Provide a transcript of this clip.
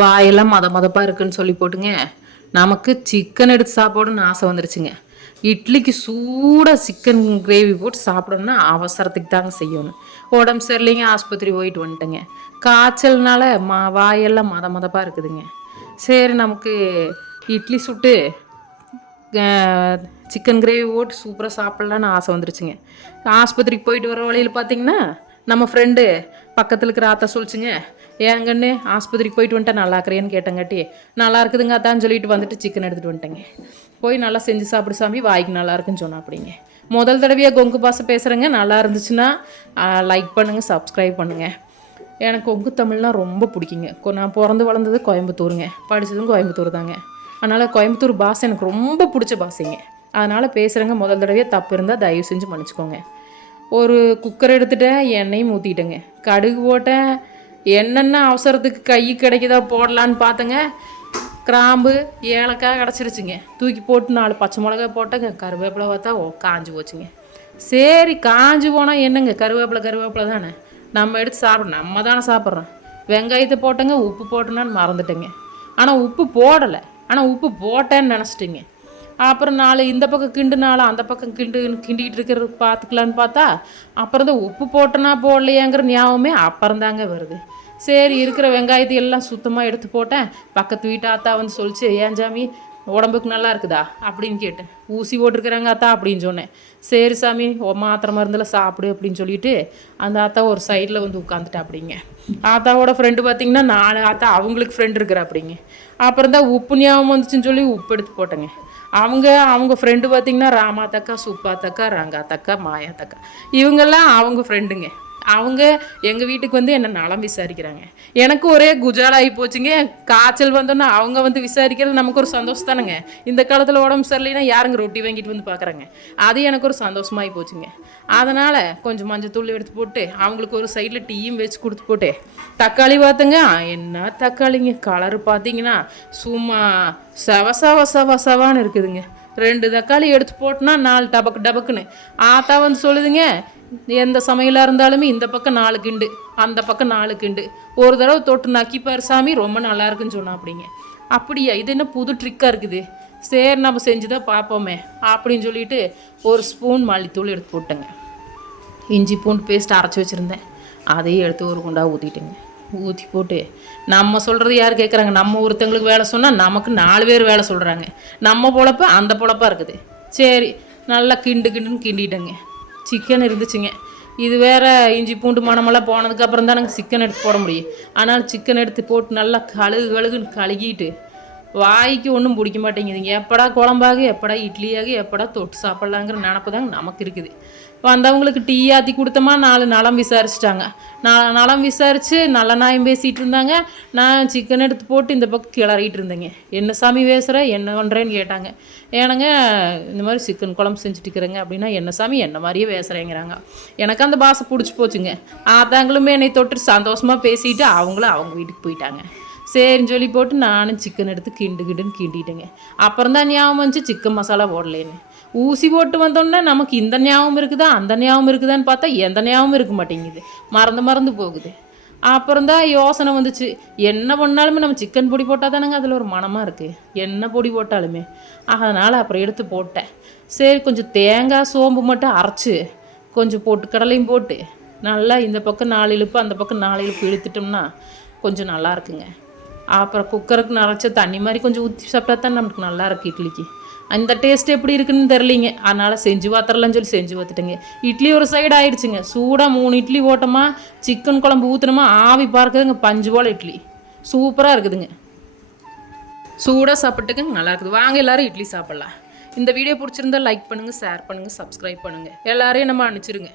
வாயெல்லாம் மதப்பாக இருக்குன்னு சொல்லி போட்டுங்க, நமக்கு சிக்கன் எடுத்து சாப்பிடணும்னு ஆசை வந்துருச்சுங்க. இட்லிக்கு சூடாக சிக்கன் கிரேவி போட்டு சாப்பிடணுன்னா அவசரத்துக்கு தாங்க செய்யணும். உடம்பு சரியில்லைங்க, ஆஸ்பத்திரி போயிட்டு வந்துட்டேங்க. காய்ச்சல்னால வாயெல்லாம் மதப்பாக இருக்குதுங்க. சரி, நமக்கு இட்லி சுட்டு சிக்கன் கிரேவி போட்டு சூப்பராக சாப்பிட்லான்னு ஆசை வந்துருச்சுங்க. ஆஸ்பத்திரிக்கு போயிட்டு வர வழியில் பார்த்திங்கன்னா, நம்ம ஃப்ரெண்டு பக்கத்தில் இருக்கிற ஆத்தா சொல்லிச்சுங்க, ஏங்கன்னு ஆஸ்பத்திரிக்கு போயிட்டு வந்துட்டேன், நல்லா இருக்கிறேன்னு கேட்டங்காட்டி, நல்லா இருக்குதுங்க அத்தான்னு சொல்லிட்டு வந்துட்டு சிக்கன் எடுத்துகிட்டு வந்துட்டேங்க. போய் நல்லா செஞ்சு சாப்பிடு சாமி, வாய்க்கு நல்லா இருக்குன்னு சொன்னா அப்படிங்க. முதல் தடவையாக கொங்கு பாசை பேசுகிறேங்க. நல்லா இருந்துச்சுன்னா லைக் பண்ணுங்கள், சப்ஸ்கிரைப் பண்ணுங்கள். எனக்கு கொங்கு தமிழ்னால் ரொம்ப பிடிக்குங்க. நான் பிறந்து வளர்ந்தது கோயம்புத்தூருங்க, படித்ததும் கோயம்புத்தூர் தாங்க. அதனால் கோயம்புத்தூர் பாஷை எனக்கு ரொம்ப பிடிச்ச பாஷைங்க. அதனால் பேசுகிறேங்க. முதல் தடவையாக தப்பு இருந்தால் தயவு செஞ்சு மன்னிச்சிக்கோங்க. ஒரு குக்கர் எடுத்துட்டேன், எண்ணெயும் ஊற்றிட்டேங்க, கடுகு போட்டேன். என்னென்ன அவசரத்துக்கு கை கிடைக்குதா போடலான்னு பார்த்தேங்க. கிராம்பு ஏலக்காய் கிடச்சிருச்சுங்க, தூக்கி போட்டு 4 பச்சை மிளகா போட்டேங்க. கருவேப்பிலை பார்த்தா காஞ்சி போச்சுங்க. சரி, காஞ்சி போனால் என்னங்க, கருவேப்பிலை தானே, நம்ம எடுத்து சாப்பிட்றோம், நம்ம தானே சாப்பிட்றோம். வெங்காயத்தை போட்டேங்க, உப்பு போட்டேனான்னு மறந்துட்டேங்க. ஆனால் உப்பு போடலை, ஆனால் உப்பு போட்டேன்னு நினச்சிட்டிங்க. அப்புறம் 4 இந்த பக்கம் கிண்டு 4 அந்த பக்கம் கிண்டிகிட்டு இருக்கிறது பார்த்துக்கலான்னு பார்த்தா, அப்புறம் தான் உப்பு போட்டனா போடலையாங்கிற ஞாபகமே அப்புறம் தாங்க வருது. சரி, இருக்கிற வெங்காயத்தை எல்லாம் சுத்தமாக எடுத்து போட்டேன். பக்கத்து வீட்டு ஆத்தா வந்து சொல்லிச்சு, ஏன் சாமி உடம்புக்கு நல்லா இருக்குதா அப்படின்னு கேட்டேன். ஊசி போட்டிருக்கிறாங்க ஆத்தா அப்படின்னு சொன்னேன். சரி சாமி, மாத்திரை மருந்தில் சாப்பிடு அப்படின்னு சொல்லிட்டு அந்த ஆத்தா ஒரு சைடில் வந்து உட்காந்துட்டா அப்படிங்க. ஆத்தாவோட ஃப்ரெண்டு பார்த்திங்கன்னா 4 ஆத்தா அவங்களுக்கு ஃப்ரெண்டு இருக்கிற அப்படிங்க. அப்புறம் தான் உப்பு ஞாபகம் வந்துச்சுன்னு சொல்லி உப்பு எடுத்து போட்டேங்க. அவங்க ஃப்ரெண்டு பார்த்திங்கன்னா ராமா தக்கா, சுப்பா தக்கா, ரங்கா தக்கா, மாயா தக்கா, இவங்கெல்லாம் அவங்க ஃப்ரெண்டுங்க. அவங்க எங்கள் வீட்டுக்கு வந்து என்னை நலம் விசாரிக்கிறாங்க. எனக்கு ஒரே குஜாலாகி போச்சுங்க. காய்ச்சல் வந்தோன்னா அவங்க வந்து விசாரிக்கிறது நமக்கு ஒரு சந்தோஷம் தானேங்க. இந்த காலத்தில் உடம்பு சரியில்லைன்னா யாருங்க ரொட்டி வாங்கிட்டு வந்து பார்க்குறாங்க. அது எனக்கு ஒரு சந்தோஷமாகி போச்சுங்க. அதனால் கொஞ்சம் மஞ்சத்தூள் எடுத்து போட்டு அவங்களுக்கு ஒரு சைடில் டீயும் வச்சு கொடுத்து போட்டு, தக்காளி பார்த்துங்க, என்ன தக்காளிங்க, கலரு பார்த்தீங்கன்னா சும்மா சவசான்னு இருக்குதுங்க. 2 தக்காளி எடுத்து போட்டோன்னா 4 டபக்குன்னு. ஆத்தா வந்து சொல்லுதுங்க, எந்த சமையலாக இருந்தாலுமே இந்த பக்கம் 4 கிண்டு, அந்த பக்கம் 4 கிண்டு, ஒரு தடவை தொட்டு நக்கிப்பார் சாமி, ரொம்ப நல்லா இருக்குன்னு சொன்னா அப்படிங்க. அப்படியா, இது என்ன புது ட்ரிக்காக இருக்குது, சரி நம்ம செஞ்சு தான் பார்ப்போமே அப்படின்னு சொல்லிட்டு ஒரு ஸ்பூன் மல்லித்தூள் எடுத்து போட்டேங்க. இஞ்சி பூண்டு பேஸ்ட் அரைச்சி வச்சுருந்தேன், அதையும் எடுத்து ஒரு குண்டா ஊற்றிட்டேங்க. ஊற்றி போட்டு, நம்ம சொல்கிறது யார் கேட்குறாங்க, நம்ம ஒருத்தங்களுக்கு வேலை சொன்னால் நமக்கு 4 பேர் வேலை சொல்கிறாங்க. நம்ம பொழப்ப அந்த பொழப்பாக இருக்குது. சரி, நல்லா கிண்டுன்னு கிண்டிட்டேங்க. சிக்கன் இருந்துச்சுங்க. இது வேறு இஞ்சி பூண்டு மணமெல்லாம் போனதுக்கப்புறம் தான் நாங்கள் சிக்கன் எடுத்து போட முடியும். ஆனால் சிக்கன் எடுத்து போட்டு நல்லா கழுகுன்னு கழுகிட்டு, வாய்க்கு ஒன்றும் பிடிக்க மாட்டேங்குதுங்க. எப்படா குழம்பாகு, எப்படா இட்லியாகு, எப்படா தொட்டு சாப்பிட்லாங்கிற நினப்பு தாங்க நமக்கு இருக்குது. வந்தவங்களுக்கு டீ ஆற்றி கொடுத்தோமா, 4 நலம் விசாரிச்சிட்டாங்க. நலம் விசாரித்து நல்ல நாயம் பேசிகிட்டு இருந்தாங்க. நான் சிக்கன் எடுத்து போட்டு இந்த பக்கம் கிளறிட்டு இருந்தேங்க. என்ன சாமி பேசுகிற, என்ன பண்ணுறேன்னு கேட்டாங்க. ஏனுங்க இந்த மாதிரி சிக்கன் குழம்பு செஞ்சுட்டு இருக்கிறேங்க அப்படின்னா, என்ன சாமி என்ன மாதிரியே பேசுகிறேங்கிறாங்க. எனக்கு அந்த பாசை பிடிச்சி போச்சுங்க. ஆத்தாங்களுமே என்னை தொட்டு சந்தோஷமாக பேசிட்டு அவங்களும் அவங்க வீட்டுக்கு போயிட்டாங்க. சரின்னு சொல்லி போட்டு நானும் சிக்கன் எடுத்து கிண்டிட்டேங்க. அப்புறம் தான் ஞாபகம் வந்துச்சு சிக்கன் மசாலா போடலேன்னு. ஊசி போட்டு வந்தோன்னே நமக்கு இந்த ஞாபகம் இருக்குதா அந்த ஞாபகம் இருக்குதான்னு பார்த்தா எந்த ஞாபகம் இருக்க மாட்டேங்குது, மறந்து போகுது. அப்புறம் தான் யோசனை வந்துச்சு, என்ன பண்ணாலுமே நம்ம சிக்கன் பொடி போட்டால் தானேங்க அதில் ஒரு மனமாக இருக்குது, என்ன பொடி போட்டாலுமே. அதனால் அப்புறம் எடுத்து போட்டேன். சரி, கொஞ்சம் தேங்காய் சோம்பு மட்டும் அரைச்சி கொஞ்சம் போட்டு கடலையும் போட்டு நல்லா இந்த பக்கம் 4 இழுப்பு அந்த பக்கம் 4 இழுப்பு இழுத்துட்டோம்னா கொஞ்சம் நல்லா இருக்குங்க. அப்புறம் குக்கருக்கு நிறச்ச தண்ணி மாதிரி கொஞ்சம் ஊற்றி சாப்பிட்டா தான் நமக்கு நல்லா இருக்குது இட்லிக்கு. அந்த டேஸ்ட் எப்படி இருக்குன்னு தெரிலிங்க. அதனால் செஞ்சு பார்த்துடலான்னு சொல்லி செஞ்சு பார்த்துட்டேங்க. இட்லி ஒரு சைடு ஆயிடுச்சுங்க. சூடாக 3 இட்லி போட்டோமா, சிக்கன் குழம்பு ஊற்றுனோமா, ஆவி பார்க்குதுங்க, பஞ்சு போல் இட்லி சூப்பராக இருக்குதுங்க. சூடாக சாப்பிட்டுக்குங்க, நல்லா இருக்குது. வாங்க எல்லோரும் இட்லி சாப்பிட்லாம். இந்த வீடியோ பிடிச்சிருந்தா லைக் பண்ணுங்கள், ஷேர் பண்ணுங்கள், சப்ஸ்கிரைப் பண்ணுங்கள். எல்லோரையும் நம்ம அனுப்பிச்சிருங்க.